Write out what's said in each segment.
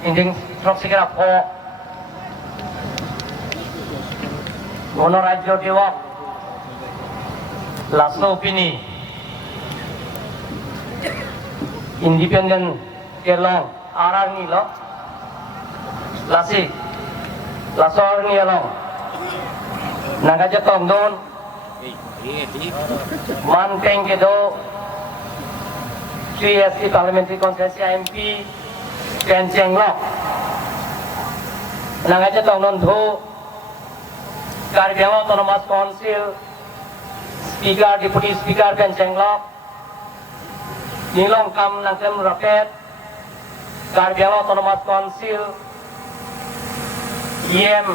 Inding truk sekira po Monorajo Dewak Lasso Pini Independent Kelong Arang Nilo Lasi Lasso Nilong Nagaja Tongdon Manteng Kedo CSC Parliamentary Constituency MP Kenceng Lok Nangaja Tongdon Thu Karbiang Autonomous Council Speaker Deputy Speaker Kenceng Lok Nilong Kam Nangkem Rapet Karbiang Autonomous Council IM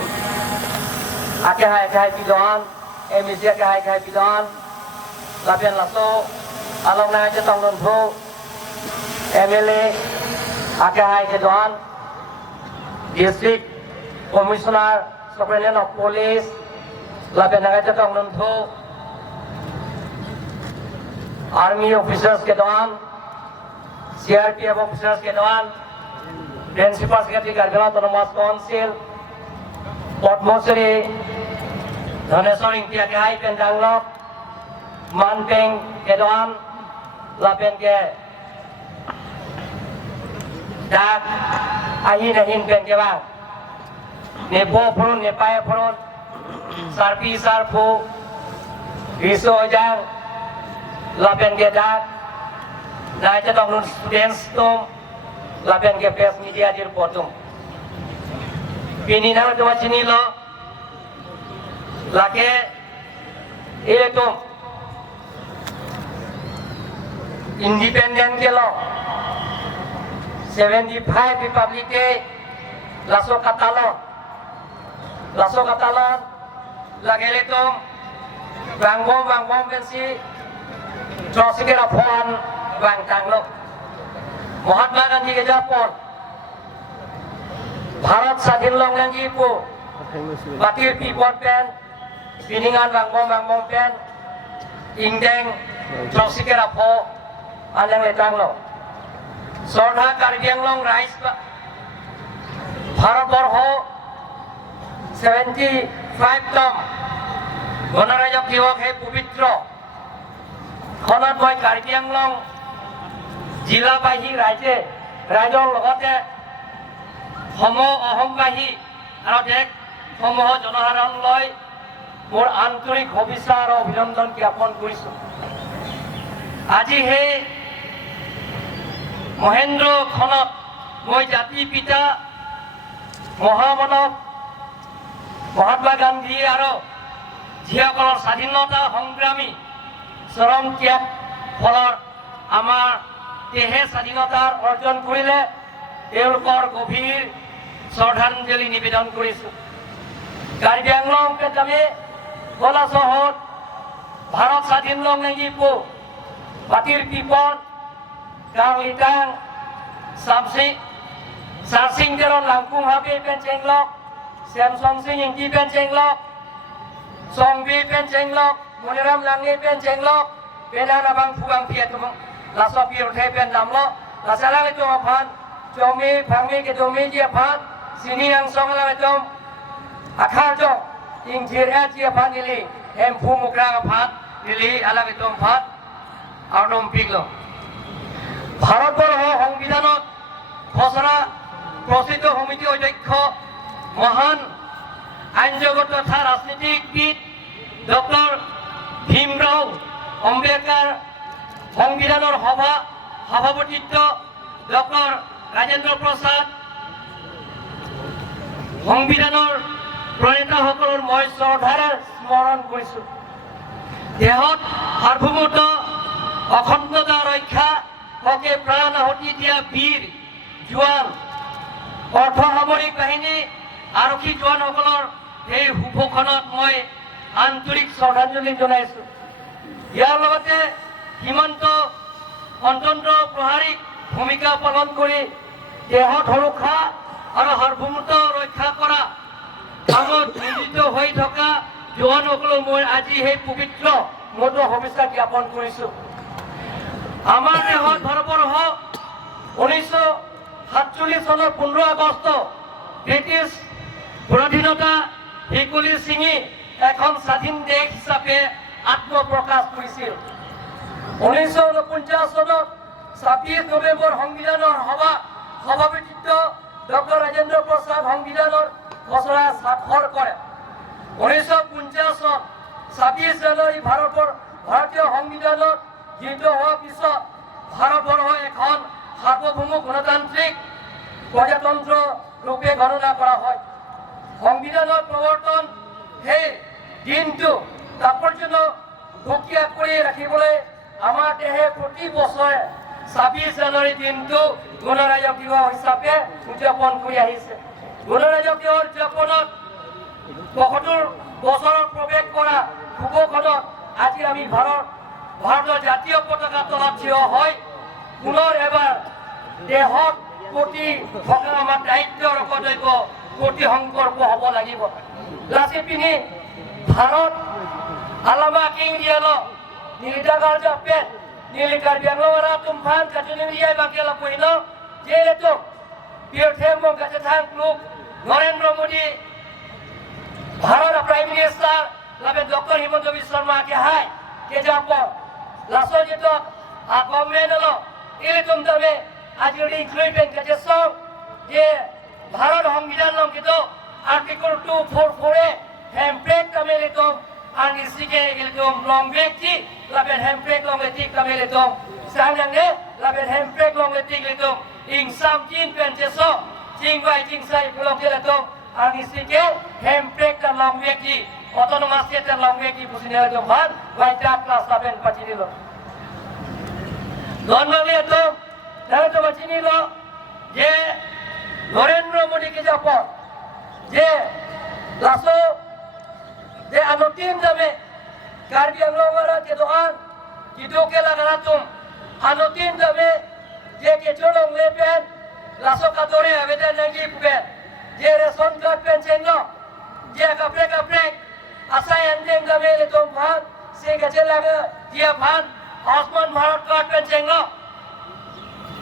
Akeh Pidoan MEC Akeh Pidoan Lapian Lasso Along Nangaja Tongdon Thu MLA Akeh Pidoan District Commissioner Superintendent of Police Lapian Nangaja Tongdon Thu Army officers ke doan CRPF officers ke doan Principal Secretary Karbiang Autonomous Council Potmosri Dhaneswar Ingti Akeh Pendang Lok Manteng ke doan Lapian ke Dak Ahin pen ke bang Nepo Purun Nepaya Purun Sarpi Sarpu Riso Jang Lapian ke Dak Naja Tongdon Students Tum Lapian ke Press Media Dir Potum Pini nama cuma sini lo Lake Ile Tum Independent ke lo 75 Republic Day Lasso Katalon Lake Ile Tum Bang bom pensi Trosikera Pon Bang Tanglo Mahatma Gandhi ke Japon Bharat Sadhin Long yang Ipo Batir Pipot Pen Piningan Bang bom pen Indeng Trosikera Po Alang Letanglo Sordha Karbiang Long Rice Bharat Borho 75 Tom Monarajok Diwak He Pubitro Khonat Boy Karbiang Long Jila Bahi Rajong Logote Homo Ohom Bahi Arodek Homo Jonaharan Loi Mor Antorik Hobisar Abhinandan Gyapon Korisu Aji He Mohendro Khonat Moi Jati Pita Mohamanov Mahatma Gandhi Aro Jiakolor Sadhinota Hongrami Sorom Tiak Folor Amar Tehe Sadhinotar Orjon Korile Eulkor Gobhir Shraddhanjali Nibedan Korisu Karbiang Long Kedame Gola Sohor Bharat Sadhin Long Nengipo Batir Pipon Kang Litang Sarsing Jeron Langkung Habe Penceng Lok Samsung Sing Ingti Penceng Lok Songbi Penceng Lok Muniram Langi Penceng Lok Penana Bang Pugang Piat Lasso Piat Pen Damlo Lasalang itu Apan Jomi Pangmi ke Jomi Dia Pan Sini yang Song Lang itu Akar Jo Ingtir Dia Pan Nili Empu Mukrang Pan Nili Alang itu Pan Ardom Piglo Bharatbor Hongbidanot Khosra প্রসিদ্ধ সমিতি অধ্যক্ষ মহান আইন জগত তথা রাজনীতিবিদ doctor Bhimrao Ambedkar সংবিধানের সভাপতিত্ব ডক্টর রাজেন্দ্র প্রসাদ সংবিধানের প্ৰণেতাসকলৰ মই শ্ৰদ্ধাৰে স্মৰণ কৰিছো দেহত সাৰ্বভৌমত্ব অখণ্ডতা ৰক্ষা হকে প্ৰাণ আহুতি দিয়া বীৰ জোৱান অৰ্থ সামৰিক বাহিনী আৰক্ষী জোৱানসকলৰ সেই শুভখনত মই আন্তৰিক শ্ৰদ্ধাঞ্জলি জনাইছোঁ। ইয়াৰ লগতে সীমান্ত অন্তন্ত্ৰ প্ৰহাৰীক ভূমিকা পালন কৰি দেহত সুৰক্ষা আৰু সাৰ্বভৌমত্ব ৰক্ষা কৰা কামত নিয়োজিত হৈ থকা জোৱানসকলক মই আজি সেই পবিত্ৰ মধুৰ শুভেচ্ছা জ্ঞাপন কৰিছোঁ। আমাৰ দেশত ভাৰতবৰ্ষ 1947 চনৰ 15 আগষ্ট ব্ৰিটিছ পৰাধীনতা শিকলি ছিঙি এখন স্বাধীন দেশ হিচাপে আত্মপ্ৰকাশ কৰিছিল। 1949 চনত 26 নৱেম্বৰ সংবিধানৰ সভাপতিত্ব ডক্টৰ ৰাজেন্দ্ৰ প্ৰসাদ সংবিধানৰ খচৰা স্বাক্ষৰ কৰে। 1950 চন 26 জানুৱাৰী ভাৰতীয় সংবিধানত গৃহীত হোৱাৰ পিছত ভাৰতবৰ্ষ এখন সাৰ্বভৌম গণতান্ত্ৰিক প্ৰজাতন্ত্ৰ ৰূপে গণনা কৰা হয়। সংবিধানৰ প্ৰৱৰ্তন সেই দিনটো তাৎপৰ্য সুকীয়া কৰি ৰাখিবলৈ আমাৰ দেশে প্ৰতি বছৰে 26 জানুৱাৰী দিনটো গণৰাজ্য দিৱস হিচাপে উদযাপন কৰি আহিছে। গণৰাজ্য দিৱস উদযাপনত ৭৫ বছৰত প্ৰৱেশ কৰা শুভখনত আজি আমি ভাৰতৰ জাতীয় পতাকা তলত থিয় হৈ পুনৰ এবাৰ দেশৰ প্ৰতি থকা আমাৰ দায়িত্ব আৰু কৰ্তব্য প্ৰতি সংকল্প হ'ব লাগিব। লাচি পিন্ধি ভাৰত আলামা কিং dialog nilidagal japet nilikar biang lora tumpan kacuni dia bakela puino jeleto biar themo kacatang klub Narendra Modi Bharat Prime Minister labe Dr. Himanta Biswa Sarma ke hai ke japo laso jeto government lo ile tumdame ajuri include kaceso je Bharat সংবিধান lo kito article 244 template kamele to ang isige ilgom long vekti laben hempek long etik kamele to sanang ne laben hempek long etik itu ing sam jin pen jeso jing bai jing sai pulang jela to ang isige hempek dan long vekti otonomous state dan long vekti pusine to bhan bai jak class laben pachini lo normally to dara to pachini lo je Narendra Modi ke japo je laso de anotin dame Karbi Anglongara ke doan kido ke lagaratum anotin dame je ke cholong lepen laso katore aveda nangi puben je reson card pen chenno je kapre asai andeng dame le tom bhan se gache laga dia bhan Osman Bharat card pen chenno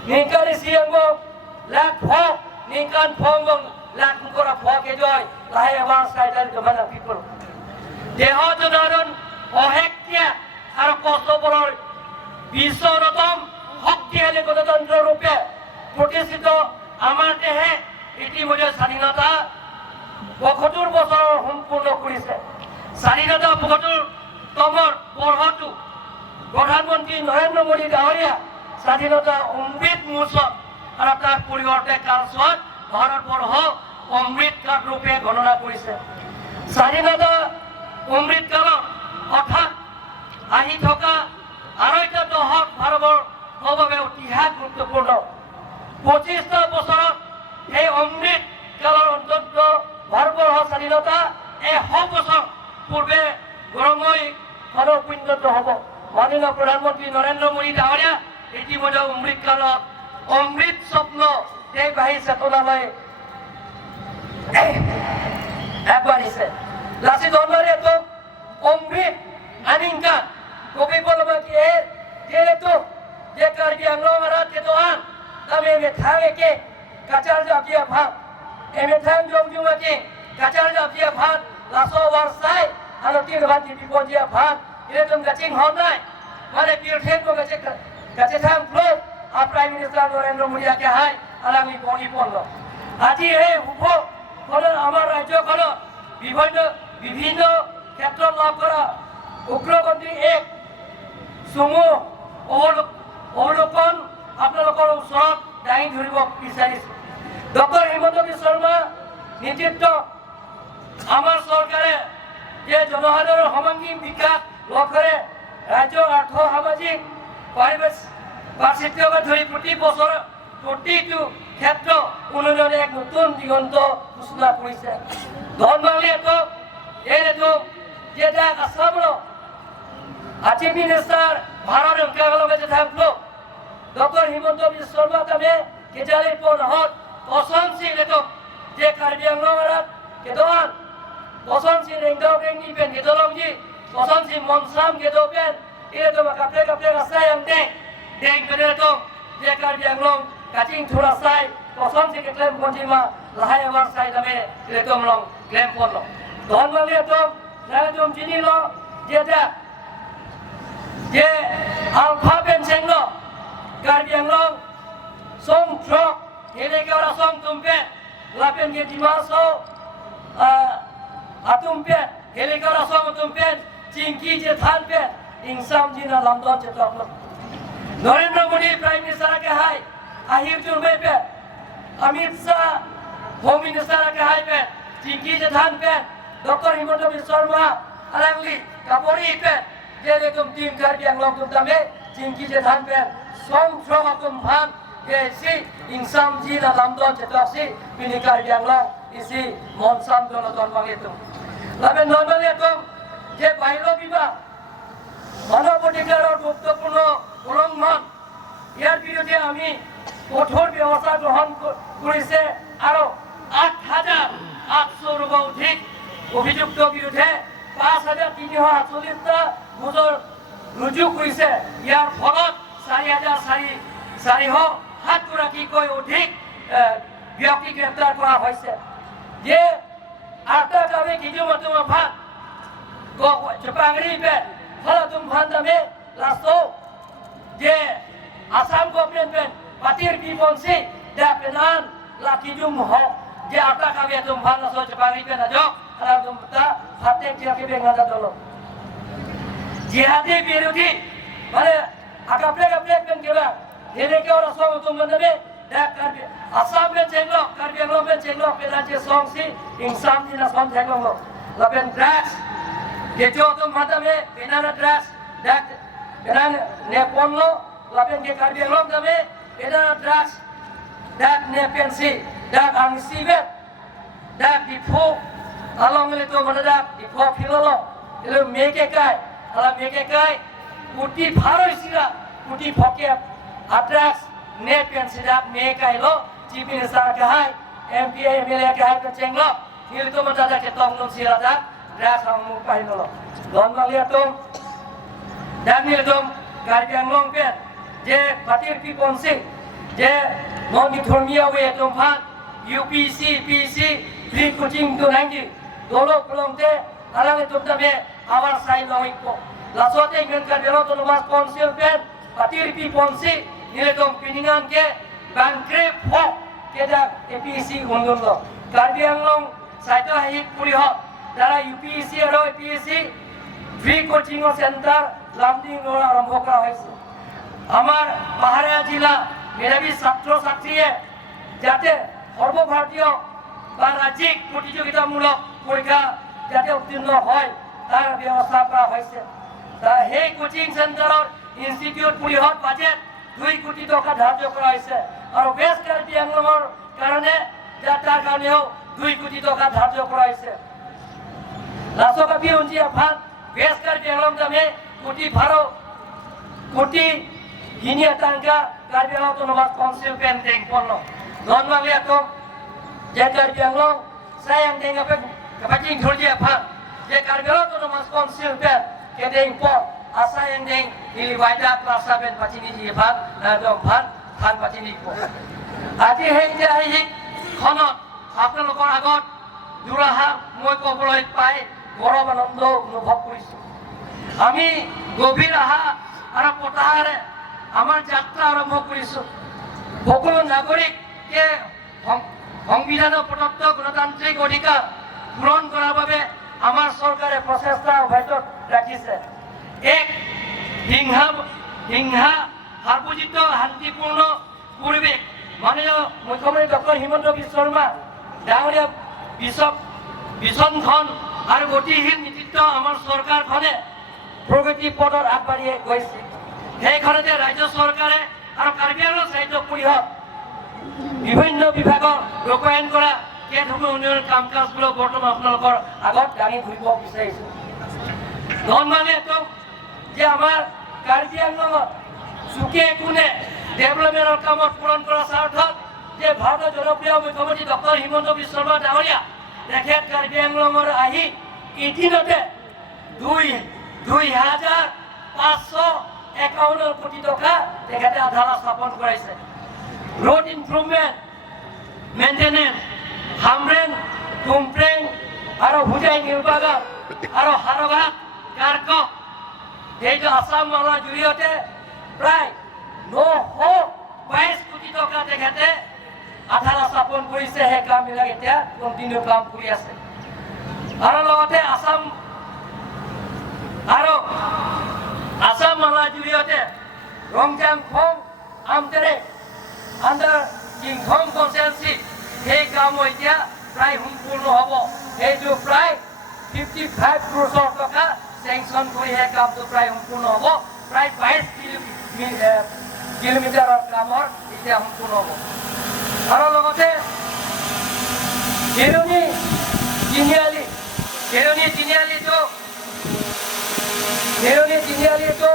ningkari sianggo lak pho ningkan phongong lak kora pho ke joy lahe abar saidan kemana people দেহ জনাৰণ অহেক্তিয়া আৰু কষ্টবলৰ বিশ্বৰতম শক্তিশালী গণতন্ত্ৰ ৰূপে প্ৰতিষ্ঠিত আমাৰ দেশে ইতিমধ্যে স্বাধীনতা ৭৫ বছৰ সম্পূৰ্ণ কৰিছে। স্বাধীনতা ৭৫তম বৰ্ষটো প্ৰধানমন্ত্ৰী নৰেন্দ্ৰ মোদী ডাঙৰীয়া স্বাধীনতা অমৃত মহোৎসৱ আৰু তাৰ পৰিৱৰ্তে কালছোৱাত ভাৰতবৰ্ষ অমৃত কাল ৰূপে গণনা কৰিছে। স্বাধীনতা অমৃত কালত অৰ্থাৎ আহি থকা আৰু এটা দশক ভাৰতবৰ্ষৰ বাবে ইতিহাস গুৰুত্বপূৰ্ণ। ২৫টা বছৰত এই অমৃত কালৰ অন্তত ভাৰতবৰ্ষৰ স্বাধীনতা ১০০ বছৰ পূৰ্বে গৌৰৱময় মানৱ পৰিণত হ'ব। মাননীয় প্ৰধানমন্ত্ৰী নৰেন্দ্ৰ মোদী ডাঙৰীয়া ইতিমধ্যে অমৃত কালত অমৃত স্বপ্ন দেশবাহী চেতনালৈ আগবাঢ়িছে। Lasi donor itu ombrit aningkan kopi bola bagi dia itu dia kerja ngelong arat ketuan kami methang ke kacar jab dia bhat methang jong jong ke kacar jab dia bhat laso warsai alo tin bhat di pon dia bhat ini tum kacing honai mare pir then ko kace thang flow Prime Minister Narendra Modi ke hai alami poni ponlo আজি এই শুভ ফলত আমাৰ ৰাজ্যখনত বিভিন্ন ক্ষেত্ৰত লাভ কৰা উগ্ৰপন্থী এক চমু অৱলোকন আপোনালোকৰ ওচৰত দাঙি ধৰিব বিচাৰিছো। ডক্টৰ হিমন্ত বিশ্ব শৰ্মা নেতৃত্ব আমাৰ চৰকাৰে যে জনসাধাৰণৰ সৰ্বাংগীন বিকাশ লক্ষ্যৰে ৰাজ্যৰ আৰ্থ সামাজিক পাৰিপাৰ্শ্বিককে ধৰি প্ৰতি বছৰ প্ৰতিটো ক্ষেত্ৰ উন্নয়নৰ এক নতুন দিগন্ত সূচনা কৰিছে। ধনবালী itu যেটা আসামলো আচিফ মিনিস্টার ভারত অঙ্কাগলো বেঁচে থাকলো ডক্টর হিমন্ত বিশ্ব শর্মা তামে কেজালির পর হট পছন্দসি লেতো যে কার্বি আংলংরাত কেদোয়ান পছন্দসি রেংদক রেংনি পেন কেদলংজি পছন্দসি মনসাম কেদো PAN itu kaple rasai yang deng bener tu dia karbi anglong kacing thura sai kosong si klaim konjima lahai awar sai dame itu melong klaim pon lo don bang tu saya jom sini lo dia dah dia alpha pen seng lo karbi anglong song trok ini ke orang song tumpe lapen ke dimaso atumpe ini ke orang song tumpe cingki je than pe इंसान जी ना London चेता हम Narendra Modi prime minister के हाय आहिर जुर्मे पे Amit Shah home minister के हाय पे चिंकी जधान पे doctor Himanta Biswa Sharma अलगली कापोरी पे जे तुम team कर भी अंगलों तुम तमे चिंकी जधान पे सोम श्रोम तुम भान ये इसी इंसान जी ना लंदन चेता सी पिनिकार भी अंगलों इसी मौनसाम दोनों दोनों मांगे तुम लाभे नॉन मांगे तुम जे बाइलो बिबा মানবাধিকারের গুরুত্বপূর্ণ উল্লঙ্ঘন ইয়ার বিরুদ্ধে আমি কঠোর ব্যবস্থা গ্রহণ করেছে আরো ৮,৮০০ অধিক অভিযুক্ত বিরুদ্ধে ৫,৩৪৮টা গোচর ৰুজু কৰিছে ইয়াৰ ফলত ৪,৪০৭গৰাকীকৈ অধিক ব্যক্তি গ্ৰেপ্তাৰ কৰা হৈছে যে আটা কামে কিছু মতম ভাগ চপাংৰি pay kalau tumpah dame lasto je asam government pen patir pi ponsi da penan laki jum ho je apa kawe tumpah lasto cepari pen ajo kalau tumpah hati dia ke bengada dolo jihadi birudi mane akaple pen keba ini ke orang song tumpah dame da karbi asam pen cenglo karbi anglong pen cenglo penan je song si insam ni na song cenglo lapen drugs Kejo tu mata me penana dress dak penan ne ponlo lapen ke karbi anglong dame penana dress dak ne pensi dak angsi bet dak dipo along le to mana dak dipo philolo ele meke kai ala meke kai puti pharo isira puti phoke address ne pensi dak me kai lo chief minister ka hai mp mla ka hai chenglo hil to mata dak tong nom sira dak dress ang mu pai lo don bang lihat tum dan ni tum karbi anglong pe je patir pi ponsi je non di thormia we tum phan upc pc free coaching tu nangi dolo kolong te alang tum ta me awar sai loi ko la sote ngan karbi ro to mas konsil pe patir pi ponsi ni tum piningan ke bankre pho ke da apc gongon lo karbi anglong sai to hi puri ho যারা UPSC আর APSC free coaching centre Lumding আরম্ভ করা হয়েছে আমার পাহাড়িয়া জেলা মেধাবী ছাত্র ছাত্রীয়ে যাতে সর্বভারতীয় বা রাজ্যিক প্রতিযোগিতামূলক পরীক্ষা যাতে উত্তীর্ণ হয় তার ব্যবস্থা করা হয়েছে তা সেই কোচিং সেন্টারের ইনস্টিটিউট পরিহর বাজেট 2 কোটি টাকা ধার্য করা হয়েছে আর ওয়েস্ট কার্বি আংলংর কারণে তার কারণেও 2 কোটি টাকা ধার্য করা হয়েছে Laso kapi unji aphat West Karbi Anglong dame kuti pharo kuti hini atangka Karbi Anglong Autonomous Council pen deng ponno non bang lihat to je Karbi Anglong sayang deng apa kapacing thulji aphat je Karbi Anglong Autonomous Council pen ke deng pon asa yang deng ili waida klasa pen pacini ji aphat na dong phan than pacini ko আজি হেই যে এই খনত আপোনালোকৰ আগত দুৰাহা মই কবলৈ পাই গৌৰৱ আনন্দ অনুভৱ কৰিছো আমি গভীৰ আশা আৰু প্ৰত্যাশাৰে আমাৰ যাত্ৰা আৰম্ভ কৰিছো সকলো নাগৰিকে সংবিধানৰ প্ৰদত্ত গণতান্ত্ৰিক অধিকাৰ পূৰণ কৰাৰ বাবে আমাৰ চৰকাৰে প্ৰচেষ্টা অব্যাহত ৰাখিছে এক হিংসা সাৰ্বজনীন শান্তিপূৰ্ণ পৰিৱেশ মাননীয় মুখ্যমন্ত্ৰী ডক্টৰ হিমন্ত বিশ্ব শৰ্মা ডাঙৰীয়া বিচনখন আৰু গতিশীল নেতৃত্ব আমাৰ চৰকাৰখনে প্ৰগতি পথত আগবাঢ়ি গৈছে সেইখনতে ৰাজ্য চৰকাৰে আৰু কাৰ্বি আংলং সাহিত্য পৰিষদ বিভিন্ন বিভাগৰ ৰূপায়ণ কৰা সেই ধৰণৰ উন্নয়ন কাম কাজগুলো বৰ্তমান আপোনালোকৰ আগত দাঙি ধৰিব বিচাৰিছোঁ। ধন্যবাদ যে আমাৰ কাৰ্বি আংলঙত চুকে কোণে ডেভেলপমেণ্টৰ কামত পূৰণ কৰাৰ স্বাৰ্থত যে ভাৰতৰ জনপ্ৰিয় মুখ্যমন্ত্ৰী ডক্টৰ হিমন্ত বিশ্ব শৰ্মা ডাঙৰীয়া তেখেত কাৰ্বি আংলঙৰ আহি এদিনতে 2,551 কোটি টকা তেখেতে আধাৰ স্থাপন কৰাইছে। ৰোড ইম্প্ৰুভমেণ্ট, মেইনটেনেন্স, হামৰেং, টুমপ্ৰেং আৰু হুজাই নিৰ্বাগন আৰু হাৰঘাট কাৰকক সেইটো আসাম মালাৰ জৰিয়তে প্ৰায় 922 কোটি টকা তেখেতে আধাৰ স্থাপন কৰিছে। সেই কামবিলাক এতিয়া কণ্টিনিউ কাম কৰি আছে। আৰু লগতে আসাম মালাৰ জৰিয়তে ৰংজাং খং আমটেৰে আণ্ডাৰ কিংখং কনষ্টিটুৱেঞ্চি সেই কামো এতিয়া প্ৰায় সম্পূৰ্ণ হ'ব। সেইটো প্ৰায় 55 crore টকা চেংচন কৰি সেই কামটো প্ৰায় সম্পূৰ্ণ হ'ব। প্ৰায় 22 কিলোমিটাৰৰ কামৰ এতিয়া সম্পূৰ্ণ হ'ব। আৰু লগতে কেৰণী তিনিআলিটো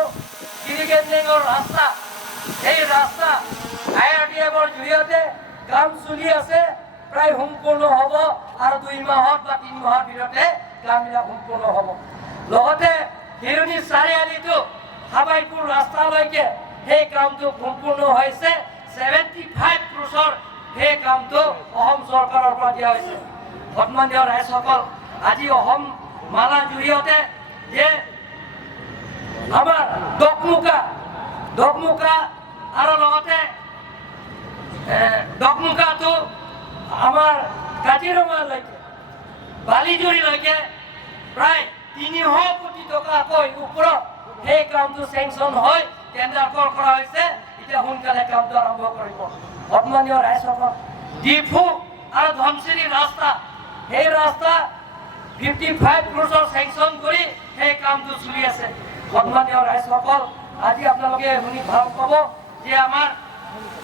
ইৰিগেশ্যনৰ ৰাস্তা, এই ৰাস্তা IRDF-ৰ জৰিয়তে কাম চলি আছে, প্ৰায় সম্পূৰ্ণ হ'ব আৰু 2 মাহত বা 3 মাহৰ ভিতৰতে কামবিলাক সম্পূৰ্ণ হ'ব। লগতে হিৰণী চাৰিআলিটো হাবাইপুৰ ৰাস্তালৈকে সেই কামটো সম্পূৰ্ণ হৈছে। 75 crore সেই কামটো অসম চৰকাৰৰ পৰা দিয়া হৈছে। সন্মানীয় ৰাইজসকল, আজি অসম মালাৰ জৰিয়তে যে আমাৰ দকমুকা আৰু লগতে দকমুকাটো আমাৰ কাজিৰঙালৈকে বালিজুৰিলৈকে প্ৰায় 300 কোটি টকাকৈ ওপৰত সেই কামটো চেংচন হৈ টেণ্ডাৰ কৰা হৈছে। এতিয়া সোনকালে কামটো আৰম্ভ কৰিব। সন্মানীয় ৰাইজসকল, ডিফু আৰু ধনচিৰি ৰাস্তা, সেই ৰাস্তা 55 crore চেংচন কৰি সেই কামটো চলি আছে। সন্মানীয় ৰাইজসকল, আজি আপোনালোকে শুনি ভাল পাব যে আমাৰ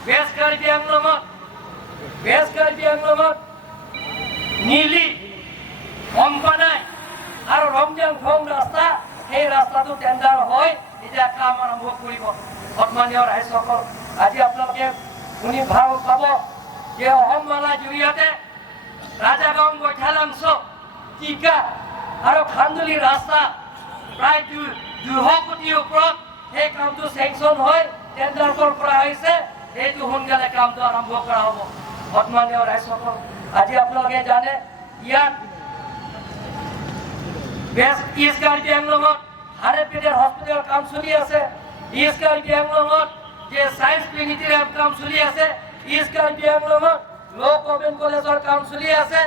বেষ্ট কাৰ্বি আংলঙত নীলি অম্পানাই আৰু ৰংজাং খং ৰাস্তা, সেই ৰাস্তাটো টেণ্ডাৰ হৈ এতিয়া কাম আৰম্ভ কৰিব। সন্মানীয় ৰাইজসকল, আজি আপোনালোকে শুনি ভাল পাব যে অসম মালাৰ জৰিয়তে ৰাজাগাঁও গৈঠালাংছ টিকা আৰু খান্দুলি ৰাস্তা প্ৰায় 200 কোটিৰ ওপৰত সেই কামটো চেংচন হৈ টেণ্ডাৰ কৰা হৈছে। সেইটো সোনকালে কামটো আৰম্ভ কৰা হ'ব। সন্মানীয় ৰাইজসকল, আজি আপোনালোকে জানে ইয়াত ইষ্ট কাৰ্বি আংলঙত হাৰেপেটেৰ হস্পিটেলৰ কাম চলি আছে। ইষ্ট কাৰ্বি আংলঙত যে ছায়েন্স প্লেনেটৰিয়াম কাম চলি আছে। ইষ্ট কাৰ্বি আংলঙত ল' গভৰ্ণমেণ্ট কলেজৰ কাম চলি আছে।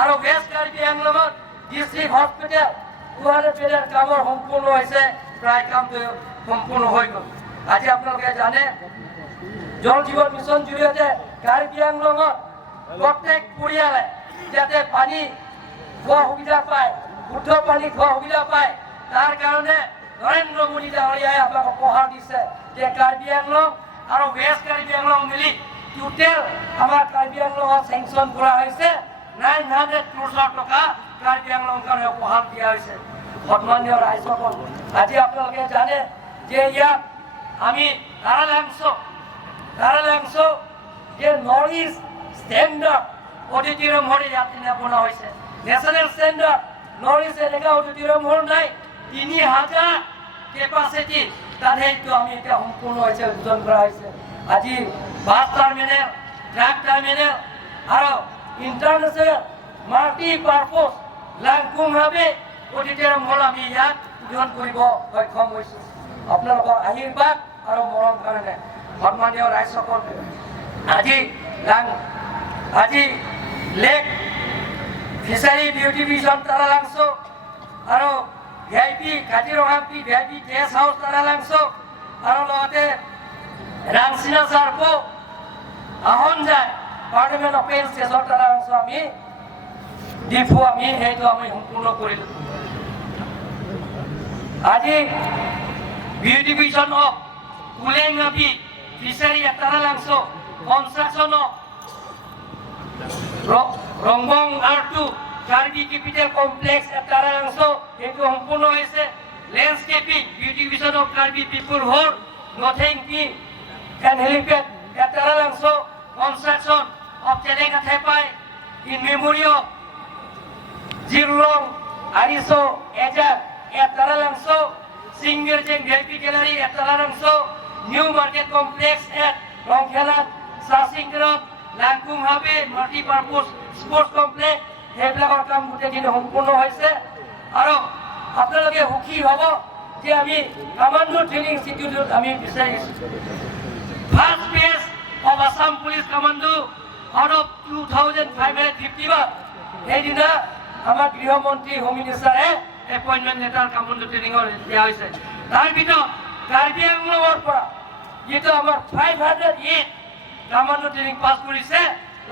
আৰু ৱেষ্ট কাৰ্বি আংলঙত ডিষ্ট্ৰিক্ট হস্পিটেল হাৰেপেটেৰ কামৰ সম্পূৰ্ণ হৈছে, প্ৰায় কামটো সম্পূৰ্ণ হৈ গ'ল। আজি আপোনালোকে জানে জল জীৱন মিছন জৰিয়তে কাৰ্বি আংলঙত প্ৰত্যেক পৰিয়ালে যাতে পানী খোৱা সুবিধা পায়, শুদ্ধ পানী খোৱা সুবিধা পায়, তাৰ কাৰণে নৰেন্দ্ৰ মোদী ডাঙৰীয়াই আমাক উপহাৰ দিছে যে কাৰ্বি আংলং আৰু ৱেষ্ট কাৰ্বি আংলং মিলি টোটেল আমাৰ কাৰ্বি আংলঙত চেংচন কৰা হৈছে 900 crore টকা কাৰ্বি আংলং কাৰণে উপহাৰ দিয়া হৈছে। সন্মানীয় ৰাইজসকল, আজি আপোনালোকে জানে যে ইয়াত আমি তাৰালাংছ যে নৰ্থ ইষ্ট ষ্টেণ্ডাৰ্ড অডিটৰিয়াম হল ইয়াত বনোৱা হৈছে। নেশ্যনেল ষ্টেণ্ডাৰ্ড নৰ্থ ইষ্ট এনেকুৱা অডিটৰিয়াম হল নাই। 3000 কেপাচিটি তাত সেইটো আমি এতিয়া সম্পূৰ্ণ হৈছে, উদ্বোধন কৰা হৈছে। আজি বাছ টাৰ্মিনেল, ট্ৰাক টাৰ্মিনেল আৰু ইণ্টাৰনেশ্যনেল মাল্টিপাৰ্পজ লাংকুংহাবে অডিটৰিয়াম হল আমি ইয়াত উদ্বোধন কৰিব সক্ষম হৈছোঁ। আপোনালোকৰ আশীৰ্বাদ আৰু মৰম কাৰণে। সন্মানীয় ৰাইজসকল, আজি লেক ফিচাৰী বিউটিফিকেশ্যন তাৰালাংছ আৰু VIP Kaziranga VIP guest house Taralangso আৰু লগতে ৰাংচিনা চাৰ্কো আহন যায় পাৰ্লিমেণ্ট অপেন ষ্টেজৰ তাৰালাংছ আমি ডিফু সেইটো আমি সম্পূৰ্ণ কৰিলোঁ। আজি বিউটিফিকেশ্যন অফ কুলেঙাবি ফিচাৰী তাৰালাংছ কনষ্ট্ৰাকশ্যন অফ ৰংবং R2 কাৰ্বি কেপিটেল কমপ্লেক্স এটাৰ অংশ এইটো সম্পূৰ্ণ হৈছে landscaping beautification of Karbi people hall নথিং পি এণ্ড হেলিপ্যাড এটাৰ অংশ কনস্ট্ৰাকশন অফ জেনেকা থেপাই ইন মেমোৰি অফ জিৰলং আৰিসো এজা এটাৰ অংশ সিঙ্গেৰজেং ভিআইপি গ্যালাৰি এটাৰ অংশ নিউ মাৰ্কেট কমপ্লেক্স এট ৰংখেলাত সাসিংগ্ৰত লাংকুম হাবে মাল্টিপাৰপোজ স্পোৰ্টস কমপ্লেক্স সেইবিলাকৰ কাম গোটেইখিনি সম্পূৰ্ণ হৈছে আৰু আপোনালোকে সুখী হ'ব যে আমি কামাণ্ডো ট্ৰেইনিং ইনষ্টিটিউটত আমি বিচাৰিছোঁ first batch of Assam police commando out of 2551 সেইদিনা আমাৰ গৃহমন্ত্ৰী হোম মিনিষ্টাৰে এপইণ্টমেণ্ট লেটাৰ কামাণ্ডো ট্ৰেইনিঙৰ দিয়া হৈছে তাৰ ভিতৰত কাৰ্বি আংলঙৰ পৰা যিটো আমাৰ 508 কামাণ্ডো ট্ৰেইনিং পাছ কৰিছে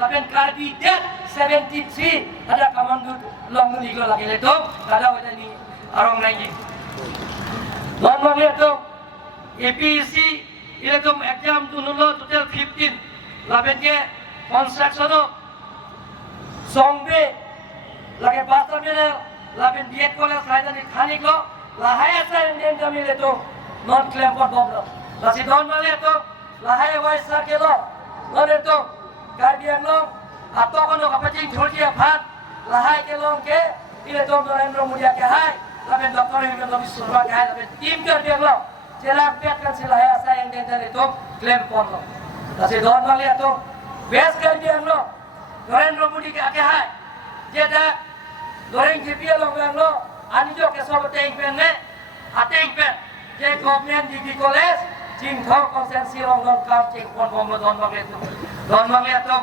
লাভেন Karbi date 73 ada kamandu long ligo lagi itu ada wajah ni arong lagi non bang itu APC itu exam tu nulo total 15 laben ke construction songbe lagi pasar mana laben diet college lain ni khani ko lahaya sa Indian jamil itu non claim for problem lasi don bang itu lahaya wise sa kelo non itu Karbi Anglong atau kono kapacing Georgia Phat lahai ke long ke ile dom Narendra Modi ke hai laben Dr. Hemant Biswa ke hai laben tim Karbi Anglong jelang pet kan silahai asa yang den itu claim ponlo lasi don bang itu best Karbi Anglong Narendra Modi ke hai jeda doreng GPL long Anglong ani jo ke sob tank pen ne ateng pen je government degree college jing thong konsensi long long kam jing pon bom don bang itu don bang itu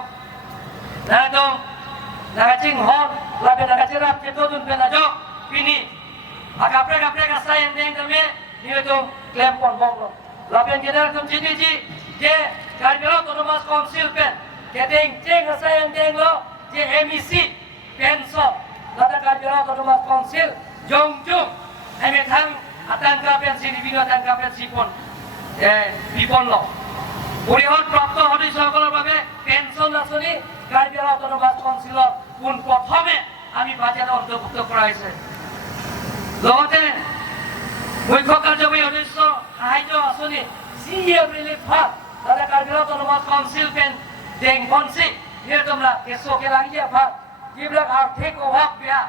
nah dong nagacing hon labe nagacing rap ceto dun penajo pini agapre asa yang deng kami ni itu claim pon bom lo labe general tum jini ji je Karbi Autonomous Council pen kedeng ceng asa yang deng lo je MEC penso lada Karbi Autonomous Council jongjung eme thang atangka pensi di bino atangka pensi pon pipon lo পরিহর প্রাপ্ত সদস্যসকলৰ বাবে pension আঁচনি Karbi autonomous কাউন্সিলৰ পোন প্ৰথমে আমি বাজেটত অন্তৰ্ভুক্ত কৰা হৈছে লগতে মুখ্য কাৰ্যবাহী সদস্য সাহায্য আঁচনি CM ৰিলিফ ফাণ্ড তাতে কাৰ্বি অটোনমাস কাউন্সিল পেন ডেং ফনসি নিয়ে তোমৰা কেঁচুকে লাগি দিয়া ভাত যিবিলাক আৰ্থিক অভাৱ বেয়া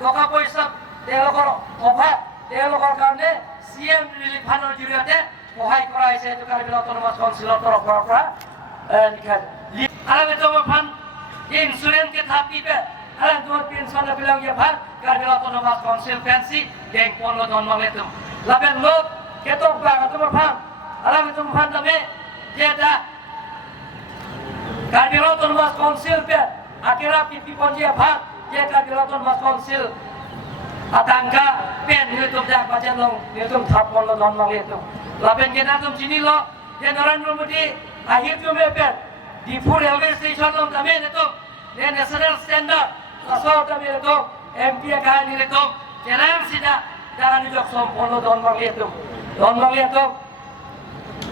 টকা পইচা তেওঁলোকৰ অভাৱ তেওঁলোকৰ কাৰণে CM ৰিলিফ ফাণ্ডৰ জৰিয়তে সহায় কৰা হৈছে এইটো কাৰ্বি অটোনমাস কাউন্সিলৰ তৰফৰ পৰা লিখা আৰু এটা ফাণ্ড ইনসুৰেন্স কে থাকিবে আৰু তোমাৰ পেনশন বিলং ইয়া ভাগ কাৰ্বি অটোনমাস কাউন্সিল পেনসি ডেং পনলো দন মালেতো লাবেন লোক কেতক বাগা তোমাৰ ফাণ্ড আৰু তুমি ফাণ্ড দামে যেটা কাৰ্বি অটোনমাস কাউন্সিল পে আকেৰা পিপি পঞ্জিয়া ভাগ যে Karbi autonomous council atangka pen itu dah baca long itu thapon lo non mali itu lapen kita tuh sini lo je Narendra Modi akhir tu pen di full railway station lo kami itu je national standard asal kami itu MP kan itu jalan sida jalan jok sompon lo non mali itu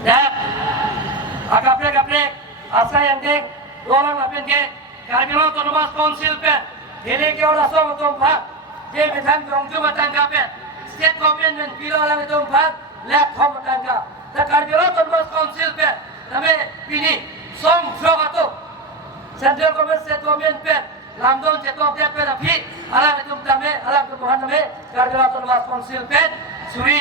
dah akapre asa yang dek orang lapen ke Karbi Autonomous Council pen ini ke orang asal tu pak जे बिथां जंजु मतंगा पे state government below लागे तो भाग लैब थम मतंगा the Karbi autonomous council पे तमे पिनी सोंग जोगातो सेंट्रल गवर्नमेंट स्टेट गवर्नमेंट पे लामदों जेतो अपडेट पे रफी आला तुम तमे आला तो बुहान तमे कार्बी ऑटोनमस काउंसिल पे सुरी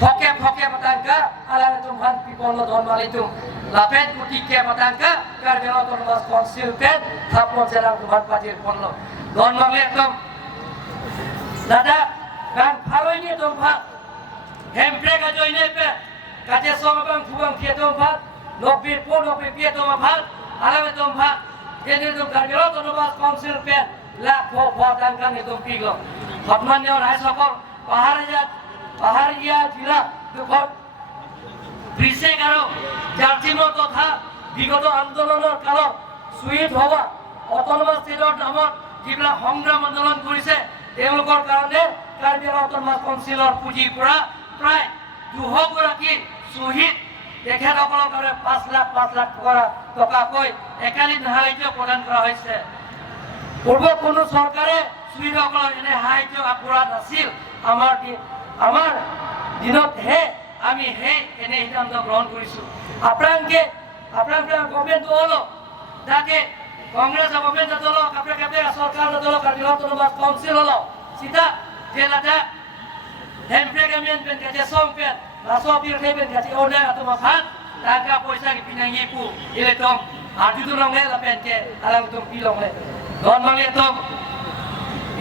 फोके मतंगा आला तुम भान पीपल लो दोन वाले तुम लापेन कुटी के मतंगा कार्बी ऑटोनमस काउंसिल पे थापो जेला तुम पार्टी पन लो don mangle tom dada bang phalo ni tom pha hempre ka joine pe kaje som bang thubang phe tom pha nokbi po nokbi phe tom pha ala tom pha jene tom Karbi Autonomous Council pe la pho dang kan ni tom piglo সম্মানীয় রায় সকল পাহাড়িয়া জেলা দুখন ব্রিসে কারো জার্জিনো তথা বিগত আন্দোলনের কালত সুইট হওয়া অটোনমাস স্টেটৰ নামত যিবিলাক সংগ্ৰাম আন্দোলন কৰিছে তেওঁলোকৰ কাৰণে কাৰ্বি অটোনমাস কাউন্সিলৰ পুঁজিৰ পৰা প্ৰায় 200 গৰাকী শ্বহীদ তেখেতসকলৰ কাৰণে 5 লাখ টকাকৈ একালীন সাহায্য প্ৰদান কৰা হৈছে। পূৰ্ব কোনো চৰকাৰে শ্বহীদসকলক এনে সাহায্য আগবঢ়োৱা নাছিল। আমাৰ দিনতহে আমি এনে সিদ্ধান্ত গ্ৰহণ কৰিছোঁ। আপোনালোকে গভর্নমেন্ট হলো যাকে কংগ্রেস গভর্নমেন্ট হলো আপনাকে সরকার হলো কার্যকর কাউন্সিল হলো sita dia lada hempregament pen kaje sompet laso bir pen kaje ona atau makan taga poisa ki pinang ipu ile tom aju tu long le la pen ke alang tom pilong le don mang le tom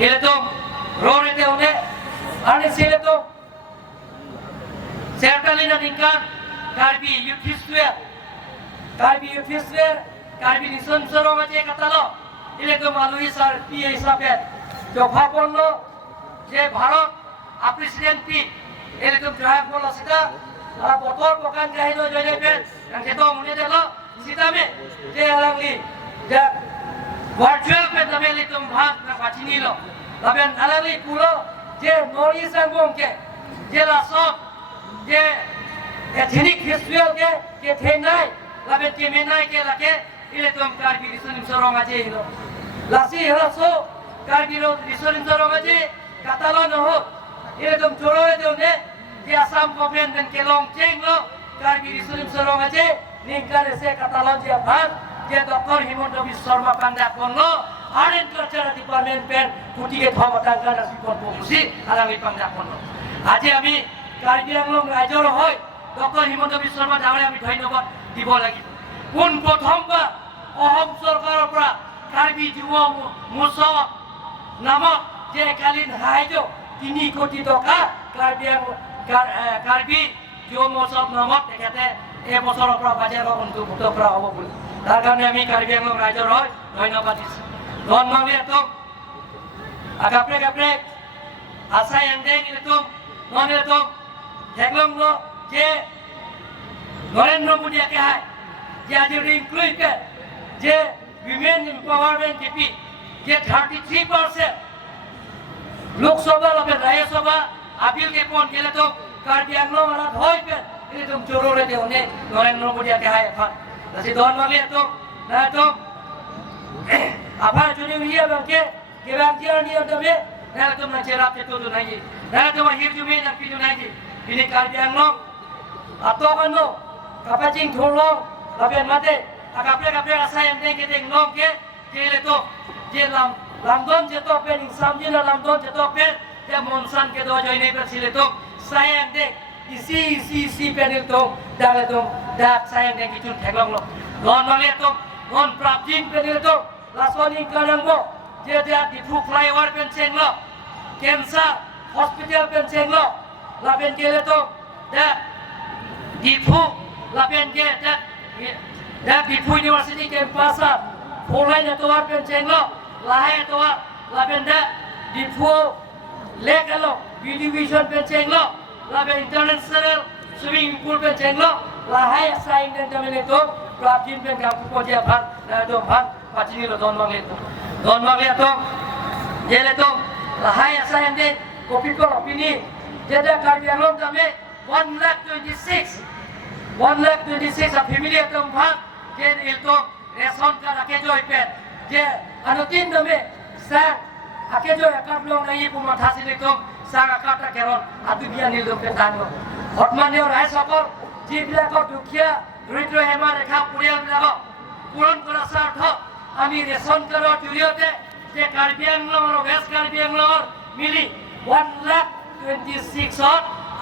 ile tom rore te one ane sile tom sertalina dingkan karbi yudhiswer karbi nison sorong aja kata lo ile tom alui sar pi hisabet জফাপন্ন যে ভারত প্রেসিডেন্টটি এরকম গ্রাহক বলো সেটা বতর প্রকান কাহিনী জয়বেন সেটা মনে দিল সিতামে যে আলাংলি যে ভার্চুয়াল পেন্দামে লিতম ভাগ না পাচি নিল লাবেন আলাংলি পুরো যে নরি সাংবংকে যে লাসক যে এথনিক ফেস্টিভ্যাল কে থেনাই লাবেন কে মেনাই কে লাকে ইলেতম কারবি রিসনিম সরং আছে হলো lassi হলাসো Karbiro disuruh dorong aja katalon ho, ini tuh coroy tuh ne, di Assam government dan kelong ceng lo, Karbiro disuruh dorong aja, ningkar ese katalon dia ban, dia Dr. Himanta Biswa Sarma Pandak lo, Aren Culture Department pen, kutige thom atangkan nasi konfumusi, alangi Pandak lo. Aja kami Karbiro lo ngajor hoy, Dr. Himanta Biswa Sarma jangan kami ধন্যবাদ দিব lagi. Pun প্রথমবার অসম চৰকাৰৰ পৰা কাৰ্বি যুৱ মৰ্চা নামক যে একালীন সাহায্য 3 কোটি টকা কাৰ্বি যুৱ মৰ্চা নামত তেখেতে এবছৰৰ পৰা বাজেটত অন্তৰ্ভুক্ত কৰা হ'ব বুলি তাৰ কাৰণে আমি কাৰ্বি আংলং ৰাইজৰ হৈ ধন্যবাদ দিছোঁ। ধন্যবাদ এতম আগapre আশা এন্ডেং এতম নন এতম হেগলং যে নরেন্দ্র মোদী কে হয় যে আজি ইনক্লুড কে যে উইমেন এম্পাওয়ারমেন্ট ডিপি যে 33% লোকসভা লবে রাজ্যসভা আপিল के कोन केले तो कार्बी आंगलो वाला होय पे ini तुम जरूर दे उन्हें नरेंद्र मोदी के हाय फा जैसे दोन मांगे तो ना तो apa juni dia bangke ke bangkian dia तो में ना तो ना चेरा पे तो नहीं ना तो हिर जुमे ना पिनु नहीं ini Karbi Anglong atau kan lo kapacing thulong laben mate akapre asa yang deng ke deng long ke kele to je lamdon je to pen insam je la lamdon je to pen je monsan ke do joine per sile to sayang dek isi pen to dale to dak sayang dek kitun theglong lo don male to don prapjin pen to lasoni kanang bo je di thu flyover pen cheng lo cancer hospital pen cheng lo laben kele to dak di thu laben ke dak di thu university campus Polai na tuwa pen cenglo, lahai tuwa labenda di fu lekalo, division pen cenglo, laben international swimming pool pen cenglo, lahai saing dan jamin itu, prabjin pen kampung koja ban, na dom ban, pacini lo don mang itu, jele itu, lahai saing deh, kopi kol opini, jadi karbi alom kami 126, a family itu ban, jadi itu ration card আকে জয় PAN যে Anutin দমে sir আকে জয় account লং নাই Puma থাসি লিখম সাং account Keran আদু বিয়া নিল দমে দানো বর্তমানে রায় সকল যিবিলাকৰ দুখীয়া দৰিদ্ৰ হেমা ৰেখা পৰিয়ালবিলাকক পূৰণ কৰা স্বাৰ্থ আমি ৰেশন কাৰ্ডৰ জৰিয়তে যে কাৰ্বি আংলং আৰু ৱেষ্ট কাৰ্বি আংলঙৰ মিলি 126ত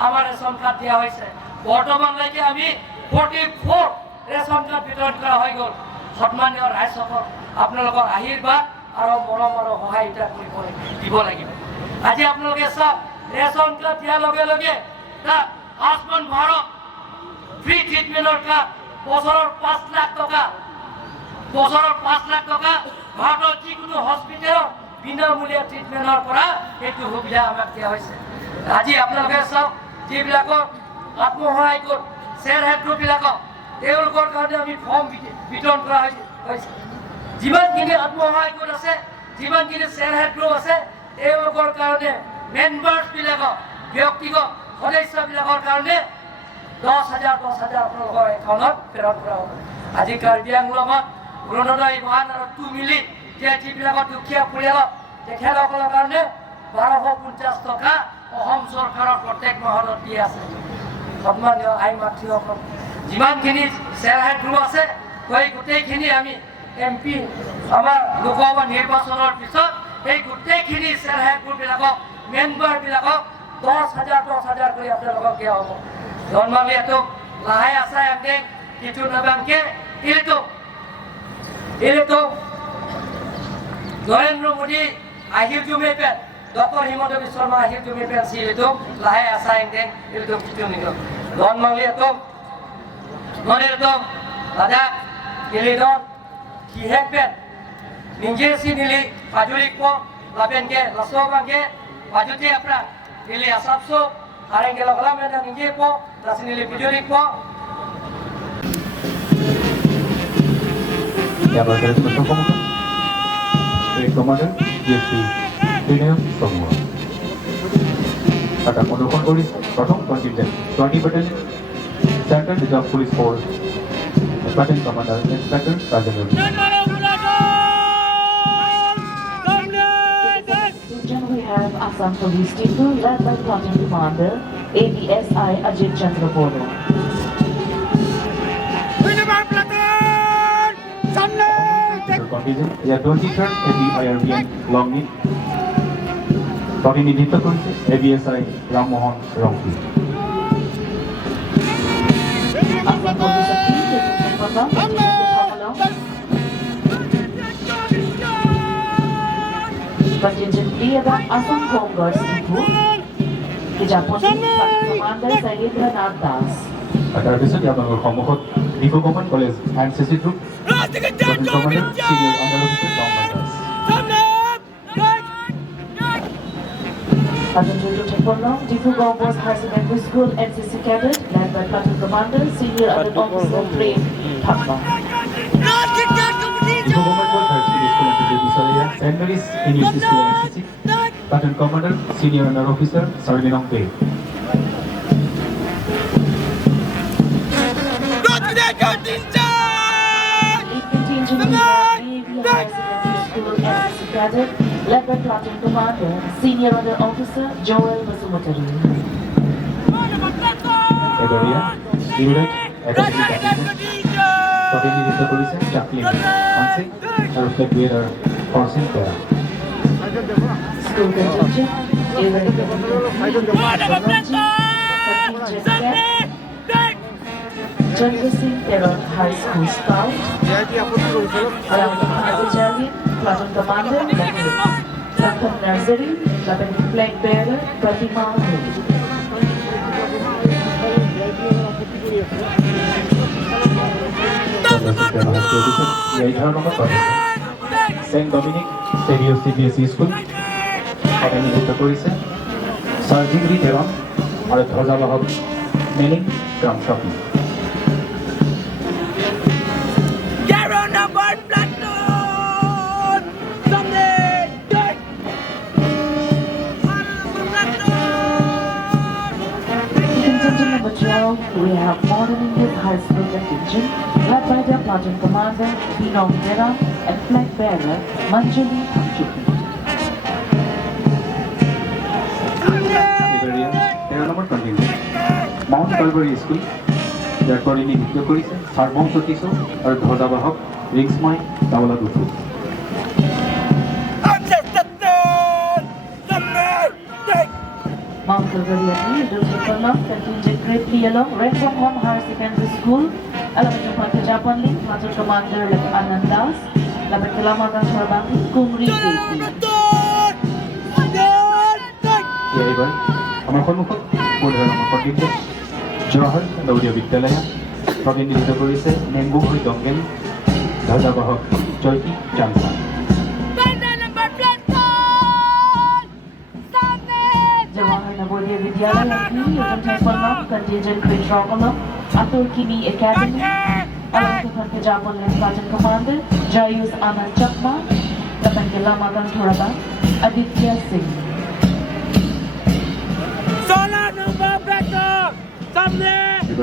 আমাৰ ৰেশন কাৰ্ড দিয়া হৈছে। বৰ্তমানলৈকে আমি 44 ৰেশন কাৰ্ড বিতৰণ কৰা হৈ গ'ল। সন্মানীয় ৰাইজসকল আপোনালোকৰ আশীৰ্বাদ আৰু মৰম আৰু সহায় দিব লাগিব। আজি আপোনালোকে চাওক ৰেচন কাৰ্ড দিয়াৰ লগে লগে আয়ুষ্মান ভাৰত ফ্ৰী ট্ৰিটমেণ্টৰ কাৰ্ড বছৰৰ 5 লাখ টকা ভাৰতৰ যিকোনো হস্পিটেলত বিনামূলীয়া ট্ৰিটমেণ্টৰ পৰা এইটো সুবিধা আমাক দিয়া হৈছে। আজি আপোনালোকে চাওক যিবিলাকৰ আত্মসহায়ক গোট চেল্ফ হেল্প গ্ৰুপবিলাকক তেওঁলোকৰ কাৰণে আমি ফৰ্ম বিতৰণ কৰা হৈছে। যিমানখিনি আত্মসহায়ক গোট আছে, যিমানখিনি চেল্ফ হেল্প গ্ৰুপ আছে, তেওঁলোকৰ কাৰণে মেম্বাৰ্ছবিলাকক ব্যক্তিগত সদস্যবিলাকৰ কাৰণে 10,000 আপোনালোকৰ একাউণ্টত প্ৰেৰণ কৰা হ'ব। আজি কাৰ্বি আংলঙত অৰুণোদয় ওৱান আৰু 2 মিলি যিবিলাকৰ দুখীয়া পৰিয়ালত তেখেতসকলৰ কাৰণে 1250 টকা অসম চৰকাৰৰ প্ৰত্যেক মাহত দি আছে। সন্মানীয় আই মাতৃসকল, যিমানখিনি চেল্ফ হেল্প গ্ৰুপ আছে সেই গোটেইখিনি আমি MP আমাৰ লোকসভা নিৰ্বাচনৰ পিছত সেই গোটেইখিনি চেল্ফ হেল্প গ্ৰুপবিলাকক মেম্বাৰবিলাকক 10,000 কৰি আপোনালোকক দিয়া হ'ব। Normally itu lahai asa yang deng itu nabangke itu Narendra Modi akhir Jumepen Dr. Himanta Biswa Sarma akhir Jumepen si itu lahai asa yang deng itu itu Normally itu Noner itu ada ilidon kihepen ninje si nili pajulik po lapen ke laso bangke pajuti apra nili asapso Areng kalau kolam yang tinggi po, nasi nili pijulik po. Ya, pada bersama Great Commander GSP Senior semua. Ada pendukung polis, Pratham Contingent 20 Battalion, Central Reserve Police Force, Battalion Commander Inspector Rajan. We have Assam Police Team led by Platoon Commander ADSI Ajit Chandra Polo. Contingent ya 23rd ABIRBN Longni प्रतिनिधित्व করেছে ABSI Rammohan রংকি। Assam Police Team Contingent leader Assam Home Guards Tipu, Kijaponi Commander Sayendra Nath Das. তাৰপিছত আপোনালোকৰ সন্মুখত depot common college and CC group commander senior under officer Rammohan Das. Contingent Tepolo, Dipu Bombos High Secondary School NCC Cadet led by Platoon Commander Senior Under Officer Prem Thakma. Diphu common college high school and বিশালিয়া Saint Mary's English school NCC platoon commander senior under officer সার্ভিনং পে। Cadet led by Platoon Commander Senior Under Officer Joel Basumatari. এবারিয়া unit academy প্ৰতিনিধিত্ব কৰিছে চাকলিন মানসি আৰু flag bearer ফৰচিন পেৰা। School contingent Chandra Singh Terror High School Scout along with Battalion Platoon Commander Sankat Nursery Lieutenant Flag Bearer Pratima Huli. Saint Dominic Stereo CBSE School প্ৰতিনিধিত্ব কৰিছে সাৰ্জিগ্ৰী দেৱান আৰু ধ্বজাবাহক mailing gram shopping. Contingent number 12, we have Modern Indian High School contingent led by their Platoon Commander Binong Mera and Flag Bearer Manjuli Hamchuki. Iberia 13 number contingent Mount Calvary School যাৰ প্ৰতিনিধিত্ব কৰিছে সাৰ্বম সতীশো আৰু ধ্বজাবাহক ৰিক্সময় দাৱলা দুটু। Mount Calvary contingent greatly along Renfrew Home Higher Secondary School, Elementary Point Japanli, Platoon Commander Anand Das, Lapit Kalamagan Chorbangi, Kumri Keiti. এইবাৰ আমাৰ সন্মুখত মূলধাৰ আমাৰ কণ্টিংজেণ্ট জৱাহৰ নৱোদয় বিদ্যালয় প্ৰতিনিধিত্ব কৰিছে নেম্বুহৈ দংগেল ধ্বজাবাহক জয়কী জাংছা। Jawahar Navodaya Vidyalaya contingent Chris Rogalam, Atul Kini Academy, Alankuthan Kajapalan Platoon Commander Jayus Anand Chakma, Tapangila Magan Thoraba, Aditya Singh.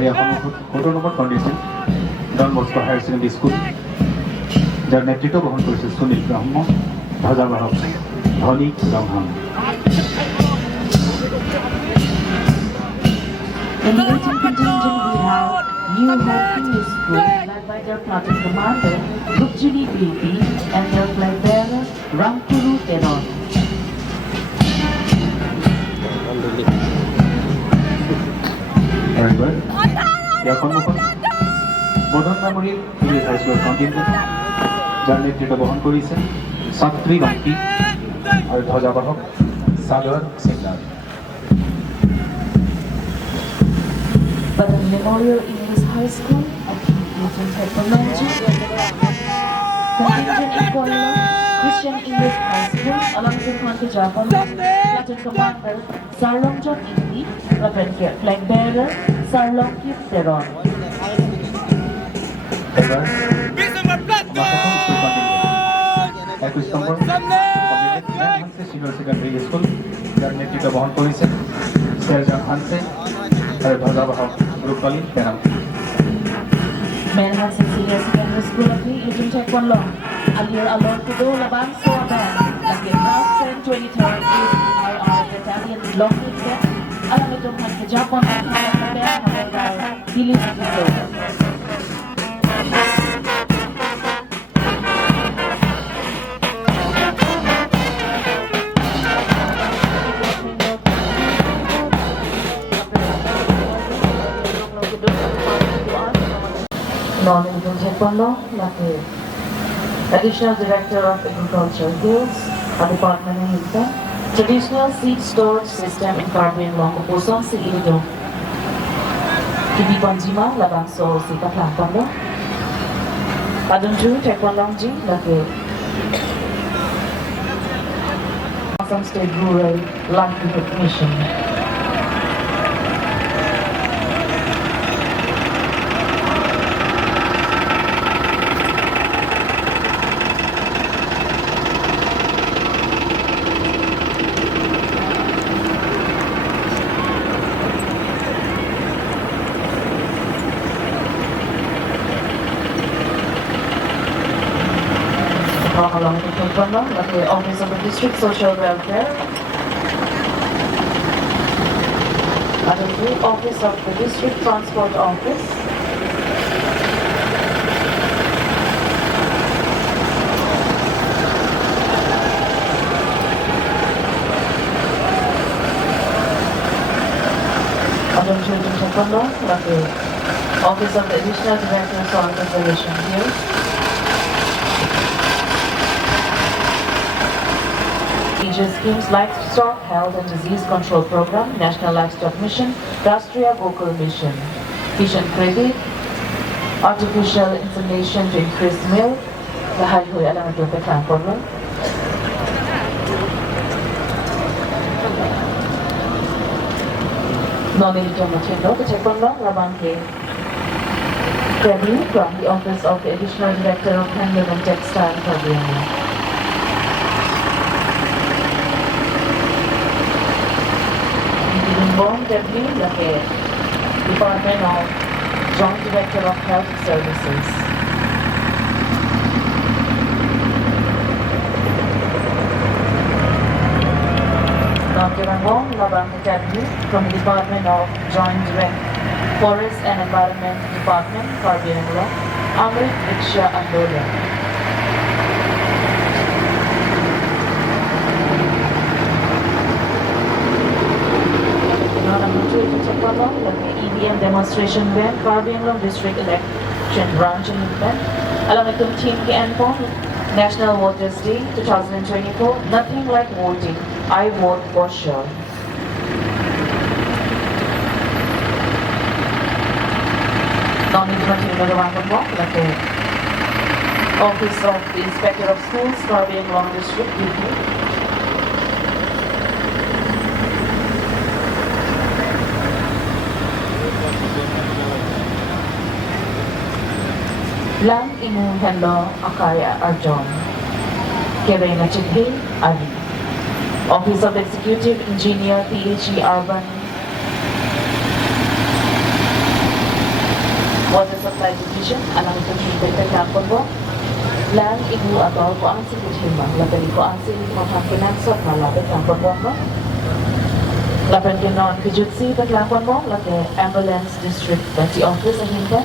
ইয়াৰ সন্মুখত 17 number কণ্ডিশ্যন Don Bosco higher secondary school, যাৰ নেতৃত্ব বহন কৰিছে সুনীল ব্ৰহ্ম, ধ্বজাবাহক ধনী ব্ৰহ্মণ। In the 18th contingent, we have New Hope English School, led by their platoon commander, Bukjiri BP, and their flag bearer, Rangpuru Teron. Very good. ইয়াৰ সন্মুখত Madan memorial English হাইস্কুলৰ কণ্টিনজেণ্ট, যাৰ নেতৃত্ব বহন কৰিছে ছাত্ৰী বাংকি আৰু ধ্বজাবাহক সাগৰ সিংনাথ। Badan Memorial English High School at Newton Technology. Contingent in Kuala, Christian English High School, along with Kwanto Japan, Platoon Commander, Sarlong John Indi, flag bearer, Sarlong Kip Teron. এবার আমার প্রথম স্কুল কন্টিনজেন্ট 21 নম্বর হানসে senior secondary school, যার নেতৃত্ব বহন করেছেন শেরজান হানসে আর ধ্বজাবাহক রূপালী বেনাম। Manhattan Senior Secondary School of Newton Taekwondo, Alir Alor Kudo Labang Soaban, lagi Round 2023 ADRR Battalion Long Set, alam ito ng Japan at Halaman Hawaii, Dili Kudo. Non-Newton Taekwondo, laki Additional Director of Agriculture Hills, Department of Hilta, Traditional Seed Storage System in Caribbean Longo Pusong, si Ilido. Kibi Panjima, labang so si Kaplampondo. Padunju Taekwondo Ji, laki Assam State Rural Livelihood Mission. Along with Taekwondo, the Office of the District Social Welfare, the Office of the District Transport Office, Taekwondo, the Office of the Additional Director of Soil Conservation here. Schemes, Livestock Health and Disease Control Program, National Livestock Mission, Rashtriya Gokul Mission, Fish and Credit, Artificial Insemination to increase milk, the High Hui Element of the Clan Program. Non-Newton Taekwondo, the Taekwondo, Rabangke, Kredit from the Office of the Additional Director of Handloom and Textile Program. Bom Deputy laki Department of Joint Director of Health Services. Dr. Bom Labang Deputy from the Department of Joint Direct Forest and Environment Department, Caribbean Law, Amrit Diksha Andolia. EVM demonstration van, Caribbean Long District Election Branch and Event. Along with Team KNPOM, National Voters Day 2024, nothing like voting, I vote for sure. Office of the Inspector of Schools, Caribbean Long District, UP. Lang Inung Hello Akaya Arjon, Kerena Chidhi Ali, Office of Executive Engineer PHE Urban, Supply Division, alang itong hinterkakon mo. Lang ibu atau ko ang sikitimbang, labali ko ang silimang pinansot na lapit ang pagwang mo. Lapit kinon kijutsi taglakon mo, lapit Ambulance District 20 Office ang hinta.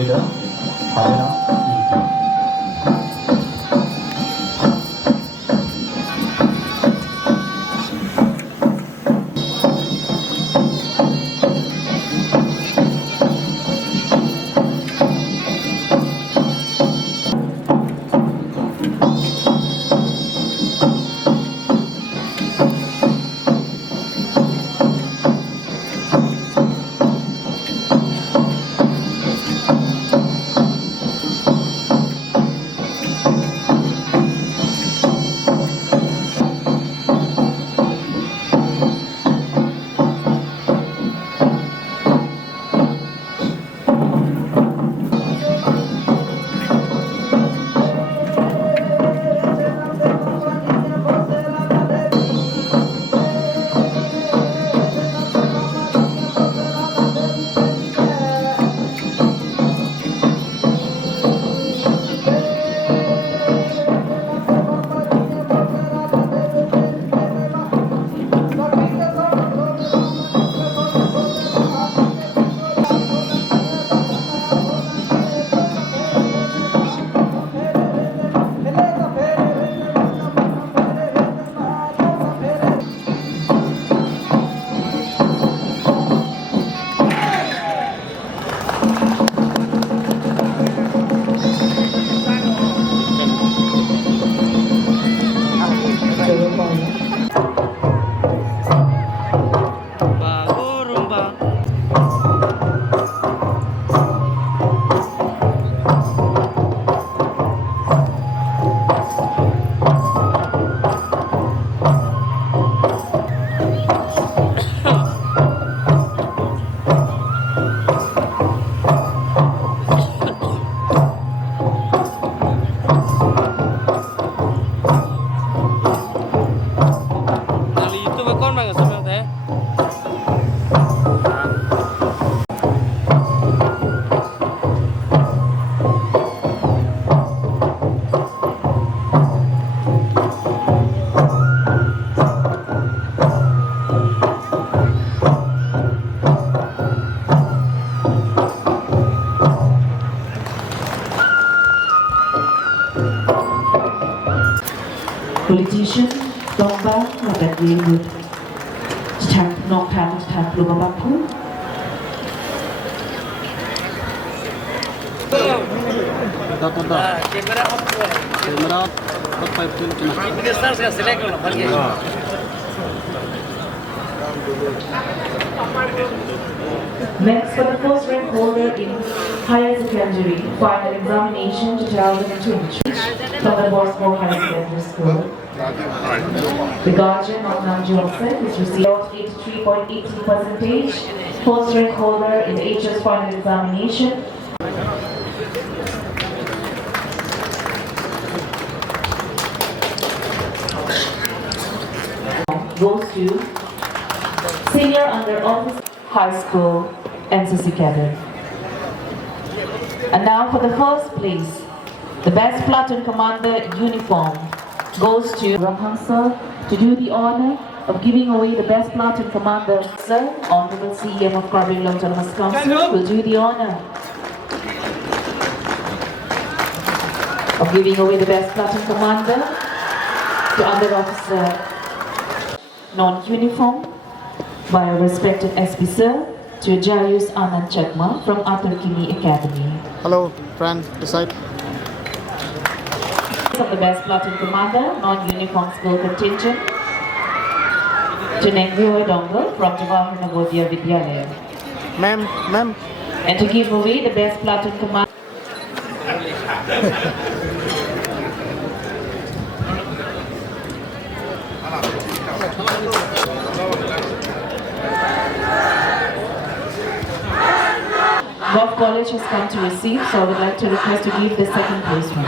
Leader, Harena, Politician, Dongba, Robert Greenwood. สถานนองทางสถานปลูกบำบัดผู้ Camera off ko. Camera off 5 Ini start saya select ko lang. Next, for the first rank holder in higher secondary final examination 2020 from the Bosco Higher Secondary School. The guardian of Nam Joseph is received 83.80%. First rank holder in the HS final examination goes to Senior Under Officer High School NCC Cadet. And now for the first place, the best platoon commander uniform goes to Ramhansal to do the honor of giving away the best platoon commander. Sir, Honorable CM of Carbon Autonomous Council will do the honor of giving away the best platoon commander to Under Officer non-uniform by our respected SB Sir to Jayus Anand Chakma from Atar Kimi Academy. Hello, friend, this side. Of the best platoon commander, non-uniform school contingent to Nengvio Dongal from Jawahar Navodaya Vidyalaya. Ma'am. And to give away the best platoon commander. Golf College has come to receive, so I would like to request to give the second placement.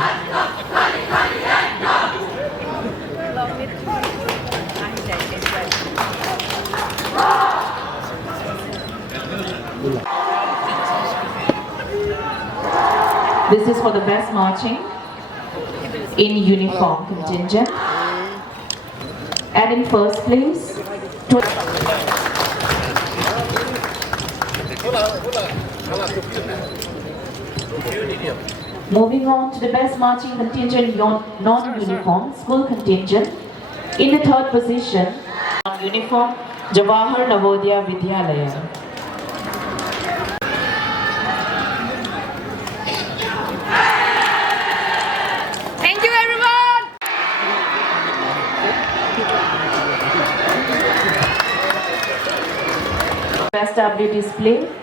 This is for the best marching in uniform contingent. And in first place, moving on to the best marching contingent non-uniform school contingent. In the third position, non-uniform Jawahar Navodaya Vidyalaya. Thank you, everyone. Best W display